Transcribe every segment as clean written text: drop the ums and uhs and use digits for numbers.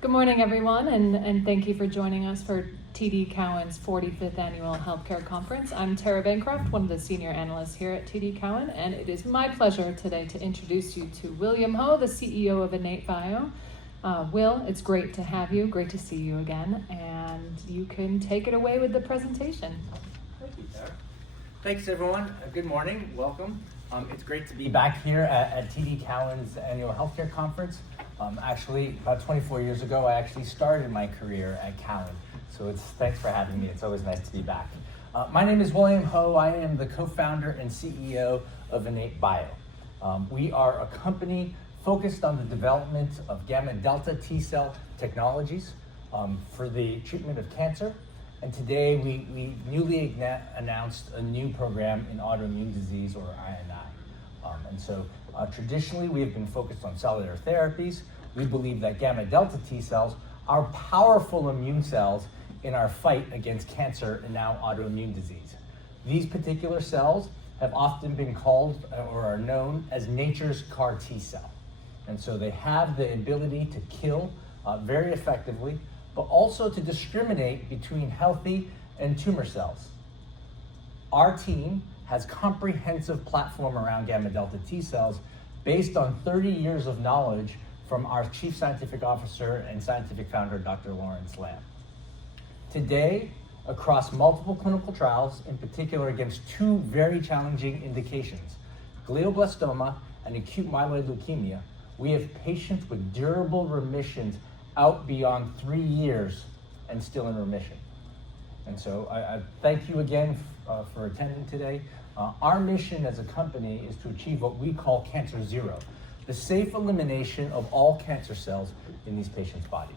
Good morning, everyone, and thank you for joining us for TD Cowen's 45th Annual Healthcare Conference. I'm Tara Bancroft, one of the senior analysts here at TD Cowen, and it is my pleasure today to introduce you to William Ho, the CEO of IN8bio. Will, it's great to have you, great to see you again, and you can take it away with the presentation. Thank you, Tara. Thanks, everyone. Good morning. Welcome. It's great to be back here at TD Cowen's Annual Healthcare Conference. Actually, about 24 years ago, I actually started my career at Cowen. So thanks for having me. It's always nice to be back. My name is William Ho. I am the co-founder and CEO of IN8bio. We are a company focused on the development of gamma delta T cell technologies for the treatment of cancer. And today we newly announced a new program in autoimmune disease, or INI. Traditionally we have been focused on cellular therapies. We believe that gamma delta T cells are powerful immune cells in our fight against cancer and now autoimmune disease. These particular cells have often been called or are known as nature's CAR T cell. And so they have the ability to kill very effectively, but also to discriminate between healthy and tumor cells. Our team has comprehensive platform around gamma delta T cells based on 30 years of knowledge from our Chief Scientific Officer and Scientific Founder, Dr. Lawrence Lamb. Today, across multiple clinical trials, in particular against two very challenging indications, glioblastoma and acute myeloid leukemia, we have patients with durable remissions out beyond 3 years and still in remission. And so I thank you again for attending today. Our mission as a company is to achieve what we call cancer zero, the safe elimination of all cancer cells in these patients' bodies.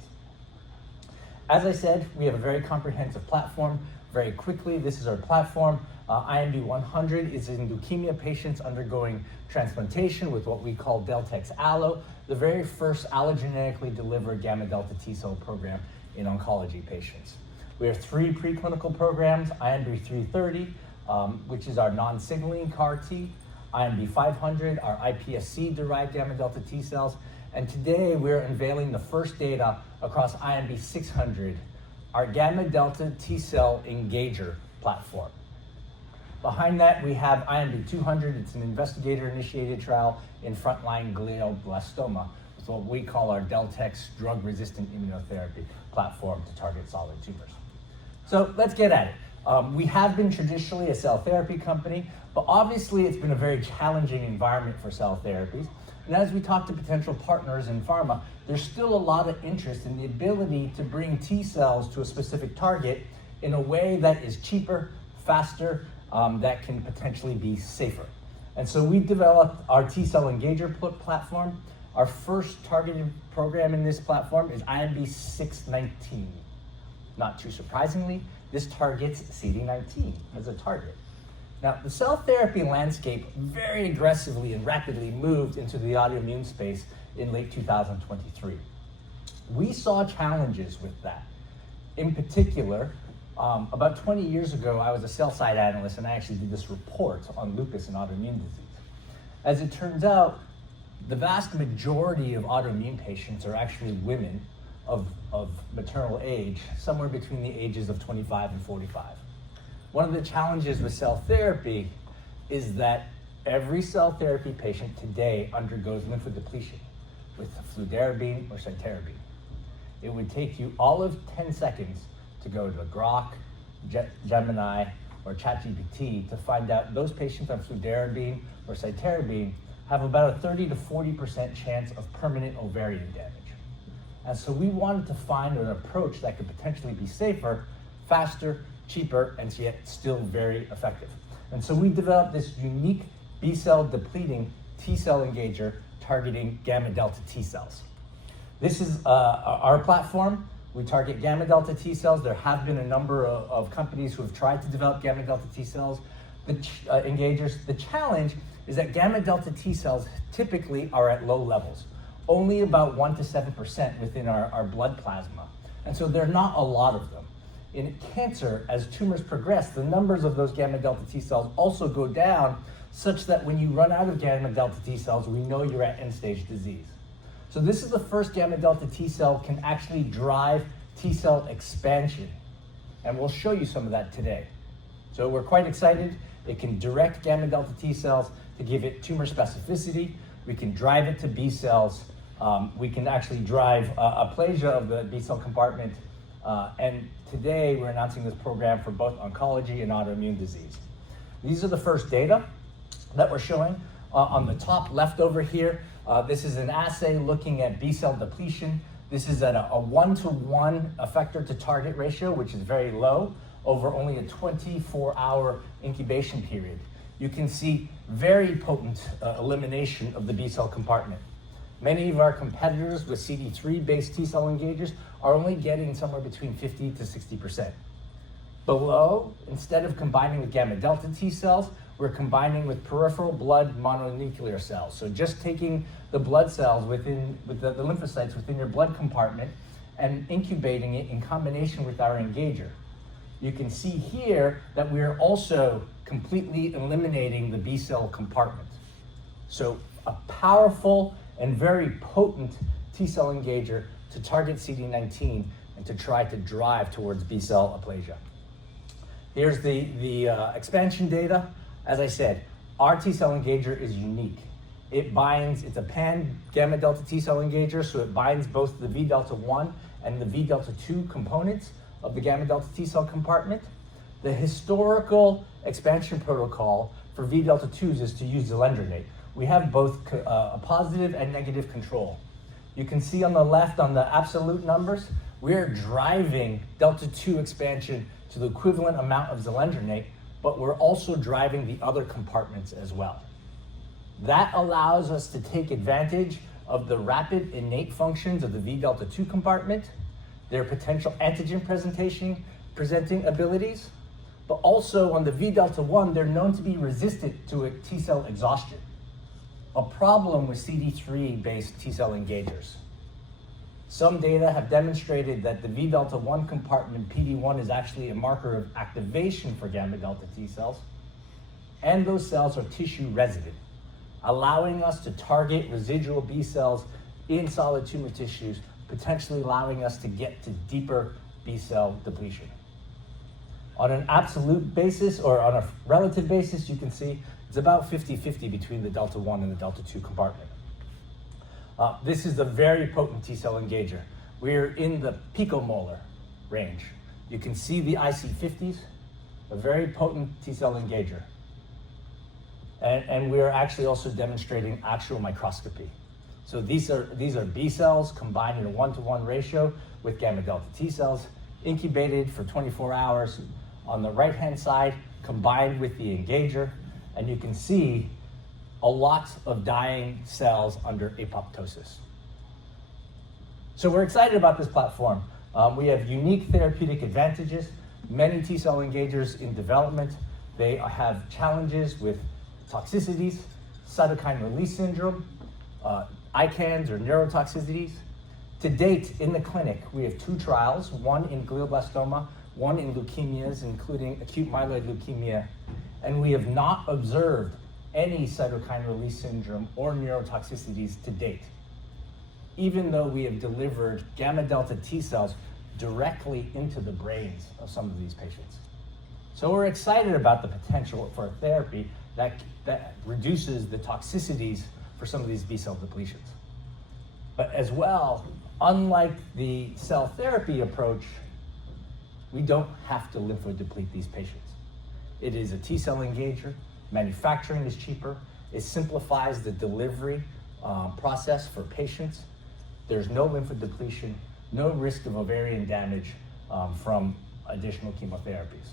As I said, we have a very comprehensive platform. Very quickly, this is our platform. INB-100 is in leukemia patients undergoing transplantation with what we call Deltex Allo, the very first allogeneically delivered gamma delta T cell program in oncology patients. We have 3 preclinical programs: INB-330, which is our non-signaling CAR T, INB-500, our iPSC-derived gamma delta T cells, and today we're unveiling the first data across INB-600, our gamma delta T cell engager platform. Behind that, we have INB-200. It's an investigator-initiated trial in frontline glioblastoma. It's what we call our Deltex drug-resistant immunotherapy platform to target solid tumors. So let's get at it. We have been traditionally a cell therapy company, but obviously it's been a very challenging environment for cell therapies. And as we talk to potential partners in pharma, there's still a lot of interest in the ability to bring T cells to a specific target in a way that is cheaper, faster, that can potentially be safer. And so we developed our T cell engager platform. Our first targeted program in this platform is INB-619. Not too surprisingly, this targets CD19 as a target. Now, the cell therapy landscape very aggressively and rapidly moved into the autoimmune space in late 2023. We saw challenges with that. In particular, about 20 years ago, I was a sell-side analyst, and I actually did this report on lupus and autoimmune disease. As it turns out, the vast majority of autoimmune patients are actually women of maternal age, somewhere between the ages of 25 and 45. One of the challenges with cell therapy is that every cell therapy patient today undergoes lymphodepletion with fludarabine or cytarabine. It would take you all of 10 seconds to go to Grok, Gemini, or ChatGPT to find out those patients on fludarabine or cytarabine have about a 30 to 40% chance of permanent ovarian damage. And so we wanted to find an approach that could potentially be safer, faster, cheaper, and yet still very effective. And so we developed this unique B-cell depleting T-cell engager targeting gamma delta T cells. This is our platform. We target gamma delta T cells. There have been a number of companies who have tried to develop gamma delta T cells, engagers. The challenge is that gamma delta T cells typically are at low levels, only about 1 to 7% within our blood plasma. And so there are not a lot of them. In cancer, as tumors progress, the numbers of those gamma delta T cells also go down, such that when you run out of gamma delta T cells, we know you're at end-stage disease. So this is the first gamma delta T cell can actually drive T cell expansion. And we'll show you some of that today. So we're quite excited. It can direct gamma delta T cells to give it tumor specificity. We can drive it to B cells. We can actually drive aplasia of the B cell compartment. And today we're announcing this program for both oncology and autoimmune disease. These are the first data that we're showing. On the top left over here, this is an assay looking at B cell depletion. This is at a 1-to-1 effector to target ratio, which is very low, over only a 24-hour incubation period. You can see very potent elimination of the B cell compartment. Many of our competitors with CD3-based T cell engagers are only getting somewhere between 50 to 60%. Below, instead of combining with gamma delta T cells, we're combining with peripheral blood mononuclear cells. So just taking the blood cells with the lymphocytes within your blood compartment and incubating it in combination with our engager. You can see here that we're also completely eliminating the B cell compartment. So a powerful and very potent T cell engager to target CD19 and to try to drive towards B cell aplasia. Here's the expansion data. As I said, our T cell engager is unique. It binds, it's a pan gamma delta T cell engager, so it binds both the V delta 1 and the V delta 2 components of the gamma delta T cell compartment. The historical expansion protocol for V delta 2s is to use zolendronate. We have both a positive and negative control. You can see on the left on the absolute numbers, we're driving delta 2 expansion to the equivalent amount of zolendronate, but we're also driving the other compartments as well. That allows us to take advantage of the rapid innate functions of the V delta 2 compartment, their potential antigen presenting abilities, but also on the V delta 1, they're known to be resistant to a T cell exhaustion, a problem with CD3-based T cell engagers. Some data have demonstrated that the V delta 1 compartment, PD1, is actually a marker of activation for gamma delta T cells, and those cells are tissue resident, allowing us to target residual B cells in solid tumor tissues, potentially allowing us to get to deeper B cell depletion. On an absolute basis, or on a relative basis, you can see it's about 50-50 between the delta 1 and the delta 2 compartment. This is a very potent T cell engager. We're in the picomolar range. You can see the IC50s, a very potent T cell engager. And we're actually also demonstrating actual microscopy. So these are B cells combined in a 1-to-1 ratio with gamma delta T cells, incubated for 24 hours. On the right-hand side, combined with the engager, and you can see a lot of dying cells under apoptosis. So we're excited about this platform. We have unique therapeutic advantages, many T cell engagers in development. They have challenges with toxicities, cytokine release syndrome, ICANS or neurotoxicities. To date, in the clinic, we have 2 trials, one in glioblastoma, one in leukemias, including acute myeloid leukemia, and we have not observed any cytokine release syndrome or neurotoxicities to date, even though we have delivered gamma delta T cells directly into the brains of some of these patients. So we're excited about the potential for a therapy that reduces the toxicities for some of these B cell depletions. But as well, unlike the cell therapy approach, we don't have to lymphodeplete these patients. It is a T cell engager. Manufacturing is cheaper. It simplifies the delivery process for patients. There's no lymphodepletion, no risk of ovarian damage from additional chemotherapies.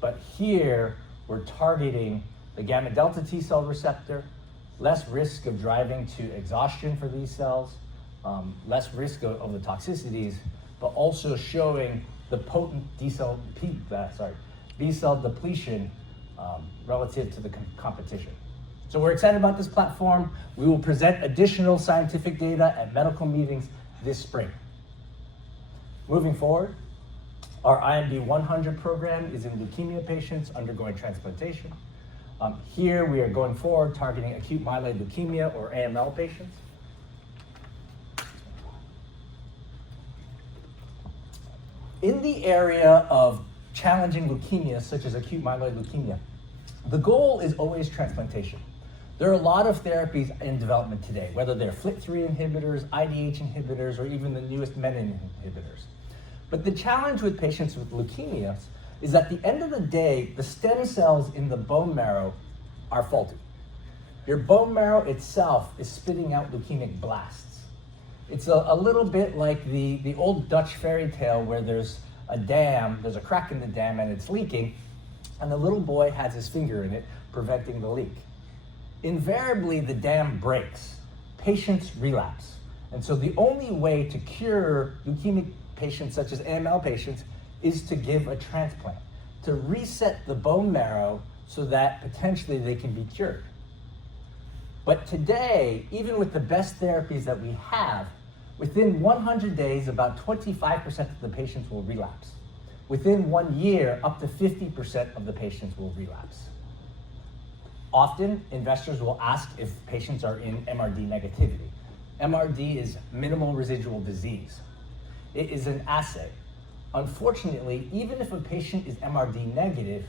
But here, we're targeting the gamma delta T cell receptor, less risk of driving to exhaustion for these cells, less risk of the toxicities, but also showing the potent B cell depletion relative to the competition. So we're excited about this platform. We will present additional scientific data at medical meetings this spring. Moving forward, our INB-100 program is in leukemia patients undergoing transplantation. Here we are going forward targeting acute myeloid leukemia or AML patients. In the area of challenging leukemias, such as acute myeloid leukemia, the goal is always transplantation. There are a lot of therapies in development today, whether they're FLT3 inhibitors, IDH inhibitors, or even the newest menin inhibitors. But the challenge with patients with leukemias is at the end of the day, the stem cells in the bone marrow are faulty. Your bone marrow itself is spitting out leukemic blasts. It's a little bit like the old Dutch fairy tale where there's a crack in the dam and it's leaking, and the little boy has his finger in it, preventing the leak. Invariably, the dam breaks. Patients relapse. And so the only way to cure leukemic patients such as AML patients is to give a transplant, to reset the bone marrow so that potentially they can be cured. But today, even with the best therapies that we have, within 100 days, about 25% of the patients will relapse. Within 1 year, up to 50% of the patients will relapse. Often, investors will ask if patients are in MRD negativity. MRD is minimal residual disease. It is an assay. Unfortunately, even if a patient is MRD negative,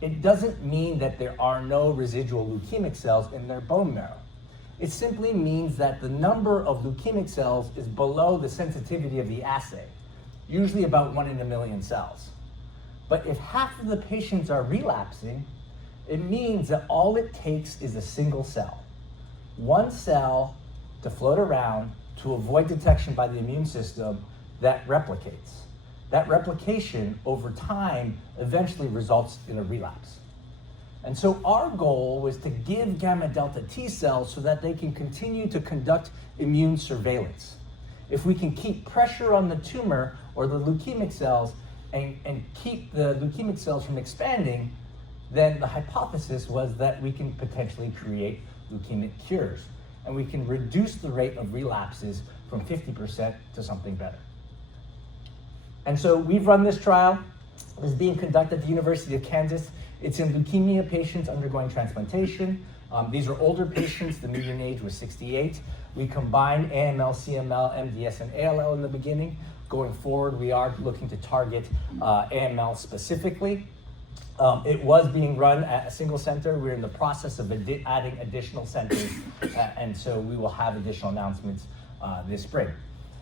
it doesn't mean that there are no residual leukemic cells in their bone marrow. It simply means that the number of leukemic cells is below the sensitivity of the assay, usually about 1 in a million cells. But if half of the patients are relapsing, it means that all it takes is a single cell. One cell to float around to avoid detection by the immune system that replicates. That replication over time eventually results in a relapse. And so our goal was to give gamma delta T cells so that they can continue to conduct immune surveillance. If we can keep pressure on the tumor or the leukemic cells and keep the leukemic cells from expanding, then the hypothesis was that we can potentially create leukemic cures, and we can reduce the rate of relapses from 50% to something better. And so we've run this trial. It's being conducted at the University of Kansas. It's in leukemia patients undergoing transplantation. These are older patients. The median age was 68. We combined AML, CML, MDS, and ALL in the beginning. Going forward, we are looking to target AML specifically. It was being run at a single center. We're in the process of adding additional centers, and so we will have additional announcements this spring.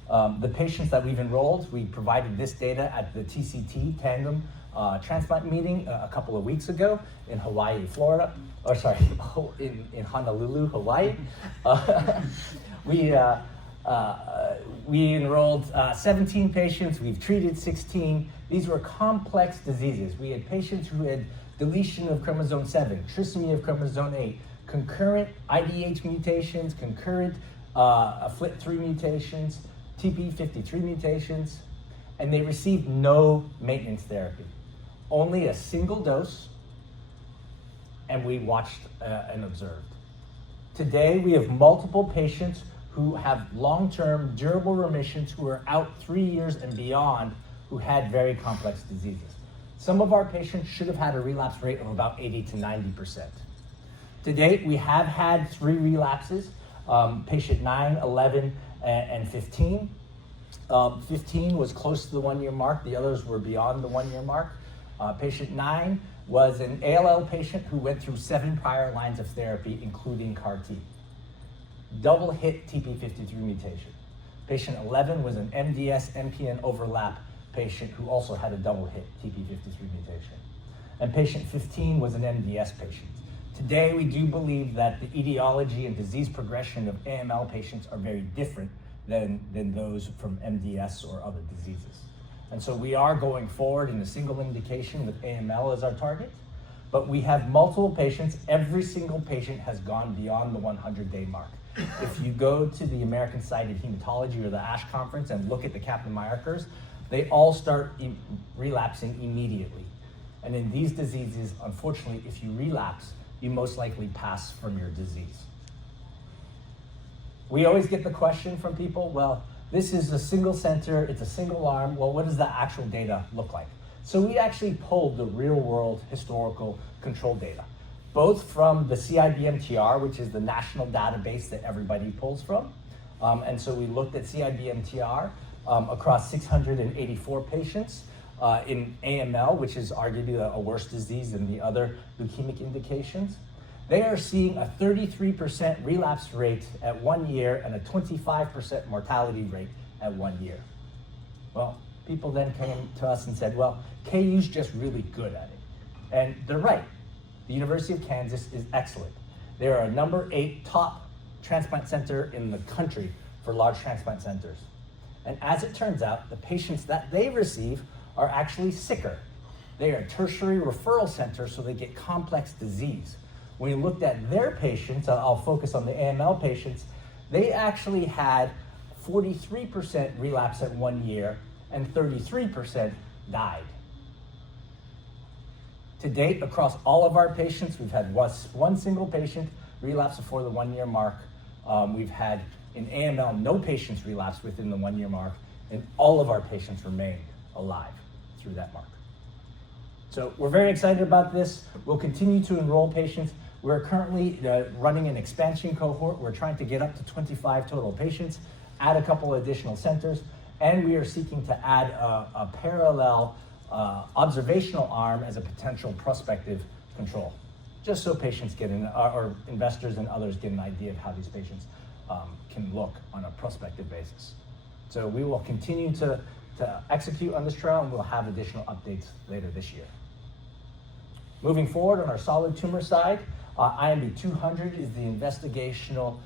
The patients that we've enrolled, we provided this data at the TCT Tandem transplant meeting a couple of weeks ago in Hawaii, Florida. Or sorry, in Honolulu, Hawaii. We enrolled 17 patients. We've treated 16. These were complex diseases. We had patients who had deletion of chromosome 7, trisomy of chromosome 8, concurrent IDH mutations, concurrent FLT3 mutations, TP53 mutations, and they received no maintenance therapy. Only a single dose, and we watched and observed. Today, we have multiple patients who have long-term durable remissions who are out 3 years and beyond who had very complex diseases. Some of our patients should have had a relapse rate of about 80 to 90%. To date, we have had 3 relapses, patient 9, 11, and 15. 15 was close to the 1-year mark. The others were beyond the 1-year mark. Patient 9 was an ALL patient who went through 7 prior lines of therapy, including CAR-T. Double hit TP53 mutation. Patient 11 was an MDS-MPN overlap patient who also had a double hit TP53 mutation. And patient 15 was an MDS patient. Today, we do believe that the etiology and disease progression of AML patients are very different than those from MDS or other diseases. And so we are going forward in a single indication with AML as our target, but we have multiple patients. Every single patient has gone beyond the 100-day mark. If you go to the American Society of Hematology or the ASH conference and look at the Kaplan-Meier curves, they all start relapsing immediately. And in these diseases, unfortunately, if you relapse, you most likely pass from your disease. We always get the question from people, well, this is a single center, it's a single arm, well, what does the actual data look like? So we actually pulled the real-world historical control data, both from the CIBMTR, which is the national database that everybody pulls from. And so we looked at CIBMTR, across 684 patients in AML, which is arguably a worse disease than the other leukemic indications. They are seeing a 33% relapse rate at 1 year and a 25% mortality rate at 1 year. Well, people then came to us and said, well, KU's just really good at it. And they're right. The University of Kansas is excellent. They are a number 8 top transplant center in the country for large transplant centers. And as it turns out, the patients that they receive are actually sicker. They are tertiary referral centers, so they get complex disease. When you looked at their patients, I'll focus on the AML patients, they actually had 43% relapse at 1 year and 33% died. To date, across all of our patients, we've had one single patient relapse before the 1 year mark. We've had in AML no patients relapse within the 1 year mark, and all of our patients remained alive through that mark. So we're very excited about this. We'll continue to enroll patients. We're currently running an expansion cohort. We're trying to get up to 25 total patients, add a couple additional centers, and we are seeking to add a parallel observational arm as a potential prospective control, just so patients get or investors and others get an idea of how these patients can look on a prospective basis. So we will continue to execute on this trial, and we'll have additional updates later this year. Moving forward on our solid tumor side, INB-200 is the investigational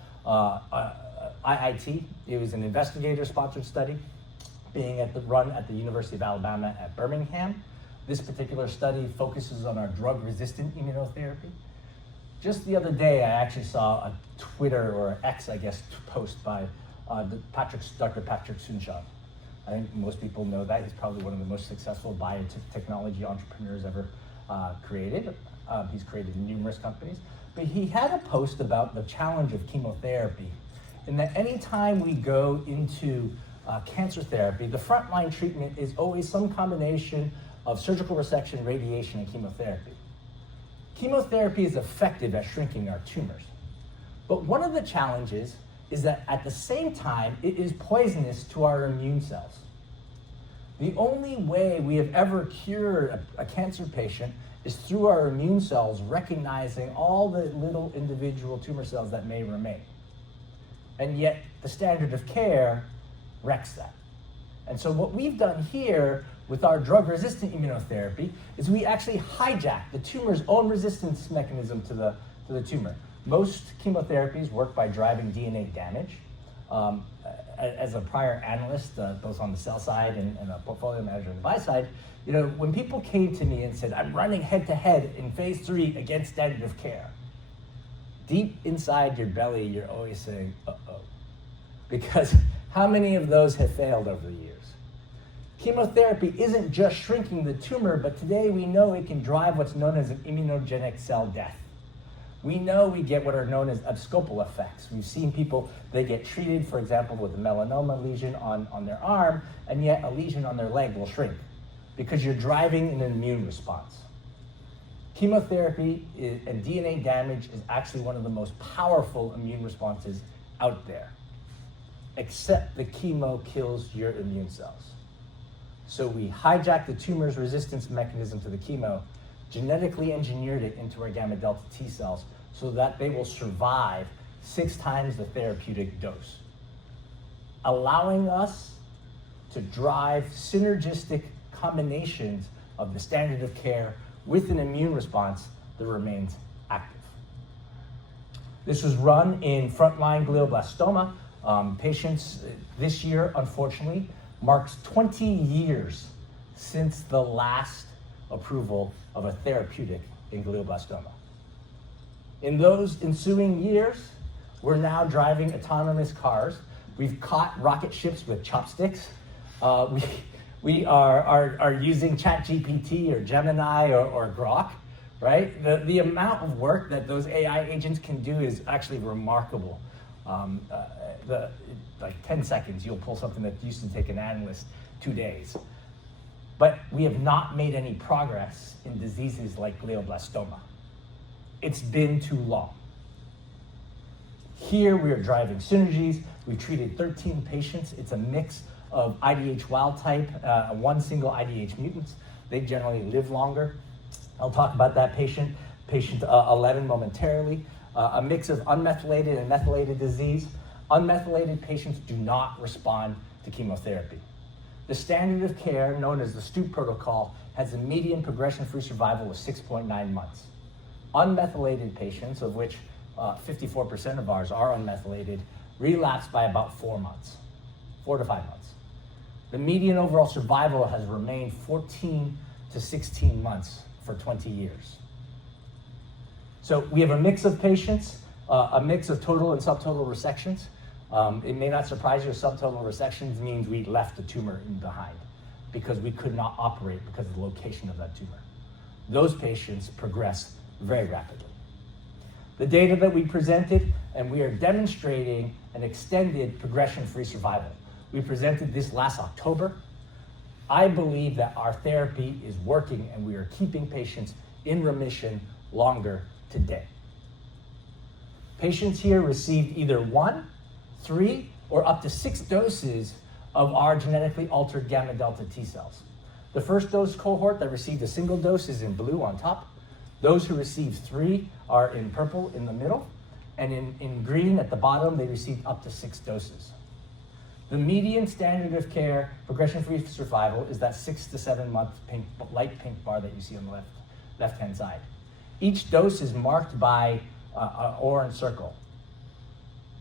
IIT. It was an investigator-sponsored study being run at the University of Alabama at Birmingham. This particular study focuses on our drug-resistant immunotherapy. Just the other day, I actually saw a Twitter or X, I guess, post by Dr. Patrick Soon-Shiong. I think most people know that. He's probably one of the most successful biotechnology entrepreneurs ever created. He's created numerous companies. But he had a post about the challenge of chemotherapy, and that anytime we go into cancer therapy, the frontline treatment is always some combination of surgical resection, radiation, and chemotherapy. Chemotherapy is effective at shrinking our tumors. But one of the challenges is that at the same time, it is poisonous to our immune cells. The only way we have ever cured a cancer patient is through our immune cells recognizing all the little individual tumor cells that may remain. And yet the standard of care wrecks that. And so what we've done here with our drug-resistant immunotherapy is we actually hijack the tumor's own resistance mechanism to the tumor. Most chemotherapies work by driving DNA damage. As a prior analyst, both on the sell side and a portfolio manager on the buy side, when people came to me and said, I'm running head-to-head in phase 3 against standard of care, deep inside your belly, you're always saying, uh-oh. Because how many of those have failed over the years? Chemotherapy isn't just shrinking the tumor, but today we know it can drive what's known as an immunogenic cell death. We know we get what are known as abscopal effects. We've seen people, they get treated, for example, with a melanoma lesion on their arm, and yet a lesion on their leg will shrink because you're driving an immune response. Chemotherapy and DNA damage is actually one of the most powerful immune responses out there, except the chemo kills your immune cells. So we hijack the tumor's resistance mechanism to the chemo, genetically engineered it into our gamma delta T cells so that they will survive 6 times the therapeutic dose, allowing us to drive synergistic combinations of the standard of care with an immune response that remains active. This was run in frontline glioblastoma. Patients this year, unfortunately, marks 20 years since the last approval of a therapeutic in glioblastoma. In those ensuing years, we're now driving autonomous cars. We've caught rocket ships with chopsticks. We are using ChatGPT or Gemini or Grok, right? The amount of work that those AI agents can do is actually remarkable. Like 10 seconds, you'll pull something that used to take an analyst 2 days. But we have not made any progress in diseases like glioblastoma. It's been too long. Here we are driving synergies. We've treated 13 patients. It's a mix of IDH wild type, one single IDH mutants, they generally live longer. I'll talk about that patient 11 momentarily. A mix of unmethylated and methylated disease. Unmethylated patients do not respond to chemotherapy. The standard of care, known as the Stoop protocol, has a median progression-free survival of 6.9 months. Unmethylated patients, of which 54% of ours are unmethylated, relapse by about 4 months, 4 to 5 months. The median overall survival has remained 14 to 16 months for 20 years. So we have a mix of patients, a mix of total and subtotal resections. It may not surprise you, subtotal resections means we left the tumor behind because we could not operate because of the location of that tumor. Those patients progress very rapidly. The data that we presented, and we are demonstrating an extended progression-free survival. We presented this last October. I believe that our therapy is working and we are keeping patients in remission longer today. Patients here received either 1, 3, or up to 6 doses of our genetically altered gamma delta T cells. The first dose cohort that received a single dose is in blue on top. Those who received 3 are in purple in the middle, and in green at the bottom, they received up to 6 doses. The median standard of care progression-free survival is that 6 to 7 month light pink bar that you see on the left-hand side. Each dose is marked by an orange circle.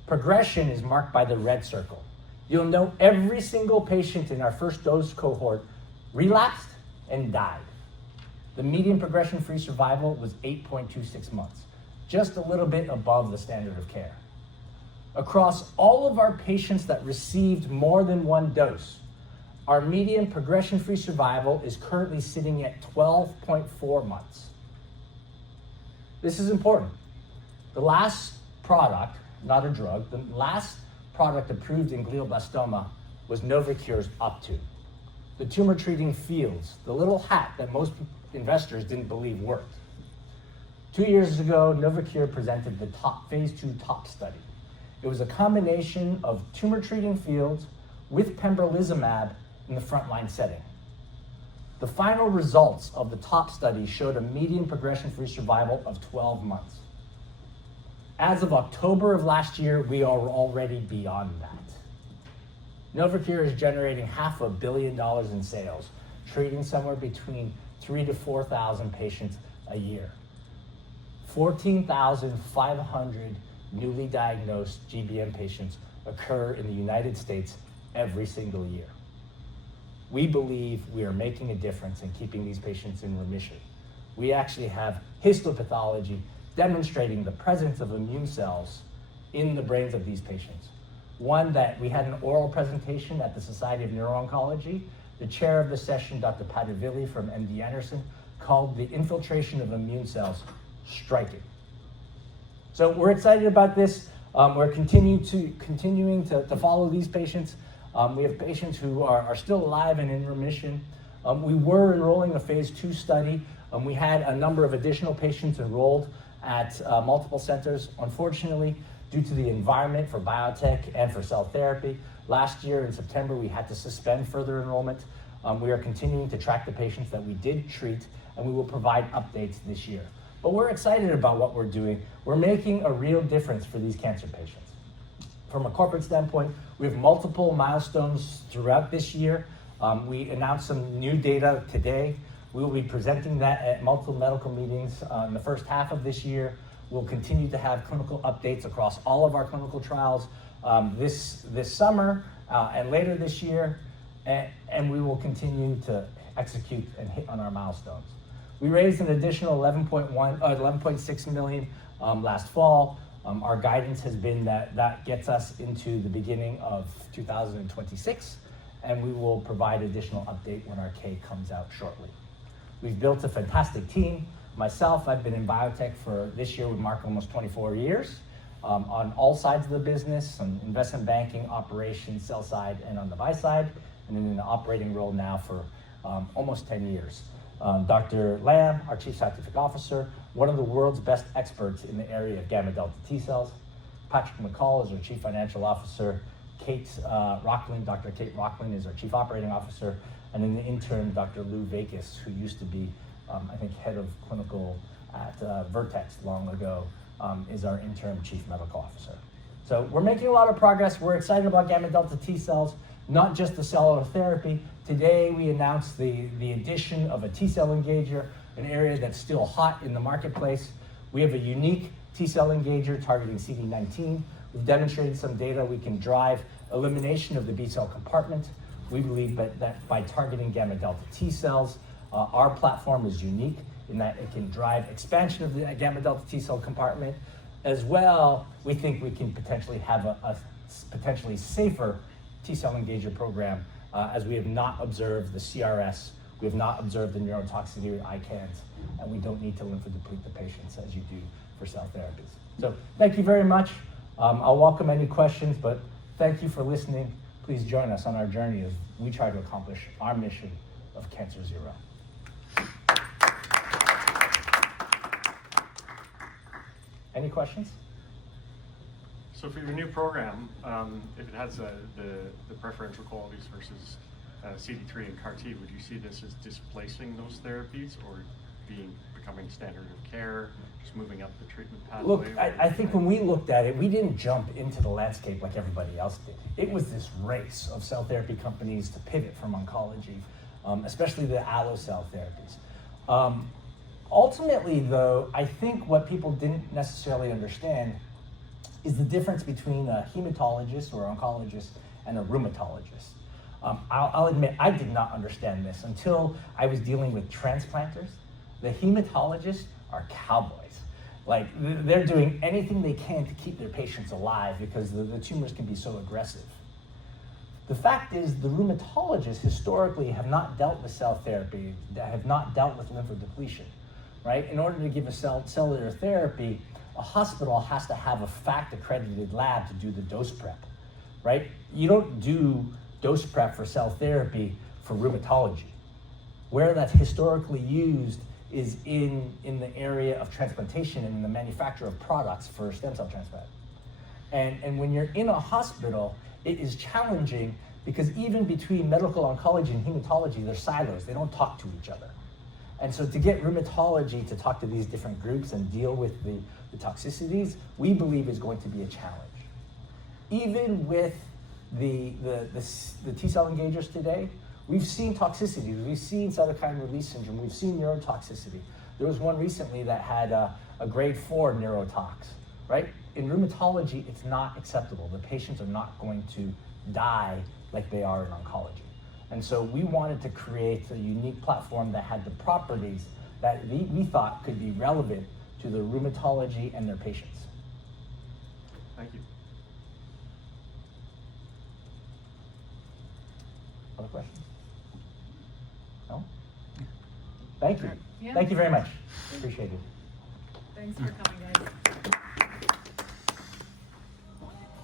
Progression is marked by the red circle. You'll know every single patient in our first dose cohort relapsed and died. The median progression-free survival was 8.26 months, just a little bit above the standard of care. Across all of our patients that received more than 1 dose, our median progression-free survival is currently sitting at 12.4 months. This is important. The last product, not a drug, the last product approved in glioblastoma was Novocure's Optune. The Tumor Treating Fields, the little hat that most investors didn't believe worked. 2 years ago, Novocure presented the phase 2 TOP study. It was a combination of Tumor Treating Fields with pembrolizumab in the frontline setting. The final results of the TOP study showed a median progression-free survival of 12 months. As of October of last year, we are already beyond that. Novocure is generating $500 million in sales, treating somewhere between 3,000 to 4,000 patients a year. 14,500 newly diagnosed GBM patients occur in the United States every single year. We believe we are making a difference in keeping these patients in remission. We actually have histopathology demonstrating the presence of immune cells in the brains of these patients. One that we had an oral presentation at the Society of Neuro-Oncology. The chair of the session, Dr. Padavili from MD Anderson, called the infiltration of immune cells striking. So we're excited about this. We're continuing to follow these patients. We have patients who are still alive and in remission. We were enrolling a phase 2 study. We had a number of additional patients enrolled at multiple centers. Unfortunately, due to the environment for biotech and for cell therapy, last year in September, we had to suspend further enrollment. We are continuing to track the patients that we did treat, and we will provide updates this year. But we're excited about what we're doing. We're making a real difference for these cancer patients. From a corporate standpoint, we have multiple milestones throughout this year. We announced some new data today. We will be presenting that at multiple medical meetings in the first half of this year. We'll continue to have clinical updates across all of our clinical trials this summer and later this year, and we will continue to execute and hit on our milestones. We raised an additional 11.6 million last fall. Our guidance has been that gets us into the beginning of 2026, and we will provide additional update when our K comes out shortly. We've built a fantastic team. Myself, I've been in biotech for this year, we mark almost 24 years on all sides of the business, on investment banking, operations, sell side, and on the buy side, and in an operating role now for almost 10 years. Dr. Lamb, our Chief Scientific Officer, one of the world's best experts in the area of gamma delta T cells. Patrick McCall is our Chief Financial Officer. Kate Rocklin. Dr. Kate Rocklin is our Chief Operating Officer, and in the interim, Dr. Lou Vakis, who used to be, I think, head of clinical at Vertex long ago, is our interim Chief Medical Officer. So we're making a lot of progress. We're excited about gamma delta T cells, not just the cellular therapy. Today we announced the addition of a T cell engager, an area that's still hot in the marketplace. We have a unique T cell engager targeting CD19. We've demonstrated some data. We can drive elimination of the B cell compartment. We believe that by targeting gamma delta T cells, our platform is unique in that it can drive expansion of the gamma delta T cell compartment. As well, we think we can potentially have a potentially safer T cell engager program, as we have not observed the CRS, we have not observed the neurotoxicity with ICANS, and we don't need to lymphodeplete the patients as you do for cell therapies. So thank you very much. I'll welcome any questions, but thank you for listening. Please join us on our journey as we try to accomplish our mission of Cancer Zero. Any questions? So for your new program, if it has the preferential qualities versus CD3 and CAR T, would you see this as displacing those therapies or becoming standard of care, just moving up the treatment pathway? Look, I think when we looked at it, we didn't jump into the landscape like everybody else did. It was this race of cell therapy companies to pivot from oncology, especially the allo cell therapies. Ultimately, though, I think what people didn't necessarily understand is the difference between a hematologist or oncologist and a rheumatologist. I'll admit, I did not understand this until I was dealing with transplanters. The hematologists are cowboys. Like, they're doing anything they can to keep their patients alive because the tumors can be so aggressive. The fact is, the rheumatologists historically have not dealt with cell therapy, have not dealt with lymphodepletion, right? In order to give a cellular therapy, a hospital has to have a FACT-accredited lab to do the dose prep, right? You don't do dose prep for cell therapy for rheumatology. Where that's historically used is in the area of transplantation and in the manufacture of products for stem cell transplant. And when you're in a hospital, it is challenging because even between medical oncology and hematology, they're silos, they don't talk to each other. And so to get rheumatology to talk to these different groups and deal with the toxicities, we believe is going to be a challenge. Even with the T cell engagers today, we've seen toxicities. We've seen cytokine release syndrome. We've seen neurotoxicity. There was one recently that had a grade 4 neurotox, right? In rheumatology, it's not acceptable. The patients are not going to die like they are in oncology. And so we wanted to create a unique platform that had the properties that we thought could be relevant to the rheumatology and their patients. Thank you. Other questions? No? Thank you. Yeah. Thank you very much. Appreciate it. Thanks for coming, guys.